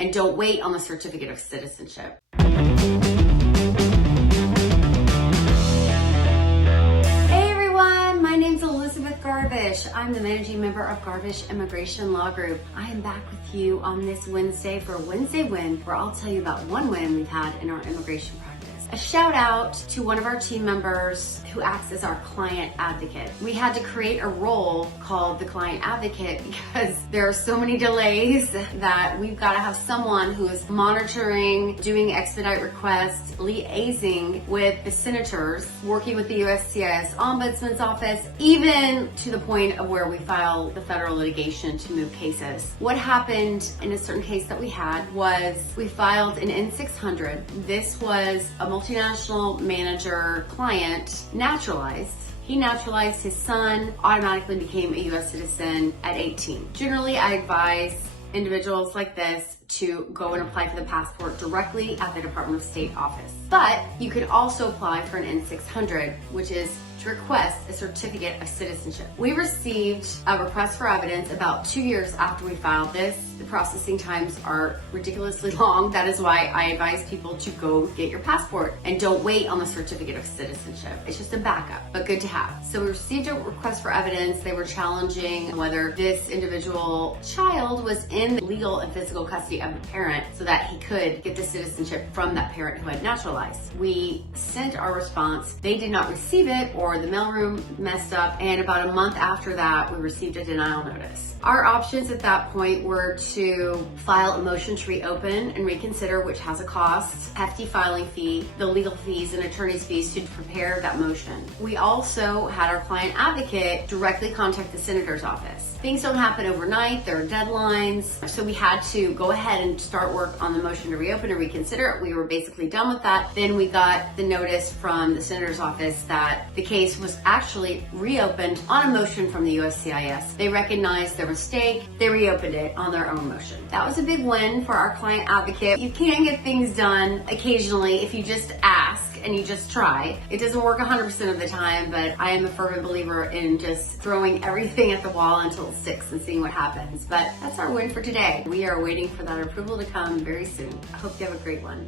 and don't wait on the certificate of citizenship. Garvish. I'm the managing member of Garvish Immigration Law Group. I am back with you on this Wednesday for Wednesday Win, where I'll tell you about one win we've had in our immigration practice. A shout out to one of our team members who acts as our client advocate. We had to create a role called the client advocate because there are so many delays that we've got to have someone who is monitoring, doing expedite requests, liaising with the senators, working with the USCIS Ombudsman's office, even to the point of where we file the federal litigation to move cases. What happened in a certain case that we had was we filed an N-600. This was a multinational manager client naturalized. He naturalized, his son automatically became a US citizen at 18. Generally, I advise individuals like this to go and apply for the passport directly at the Department of State office. But you can also apply for an N-600, which is to request a certificate of citizenship. We received a request for evidence about 2 years after we filed this. The processing times are ridiculously long. That is why I advise people to go get your passport and don't wait on the certificate of citizenship. It's just a backup, but good to have. So we received a request for evidence. They were challenging whether this individual child was in legal and physical custody of the parent so that he could get the citizenship from that parent who had naturalized. We sent our response. They did not receive it, or the mailroom messed up, and about a month after that, we received a denial notice. Our options at that point were to file a motion to reopen and reconsider, which has a cost, hefty filing fee, the legal fees and attorney's fees to prepare that motion. We also had our client advocate directly contact the senator's office. Things don't happen overnight, there are deadlines, so we had to go ahead and start work on the motion to reopen and reconsider. We were basically done with that. Then we got the notice from the senator's office that the case was actually reopened on a motion from the USCIS. They recognized their mistake, they reopened it on their own motion. That was a big win for our client advocate. You can get things done occasionally if you just ask and you just try. It doesn't work 100% of the time, but I am a fervent believer in just throwing everything at the wall until it sticks and seeing what happens. But that's our win for today. We are waiting for that approval to come very soon. I hope you have a great one.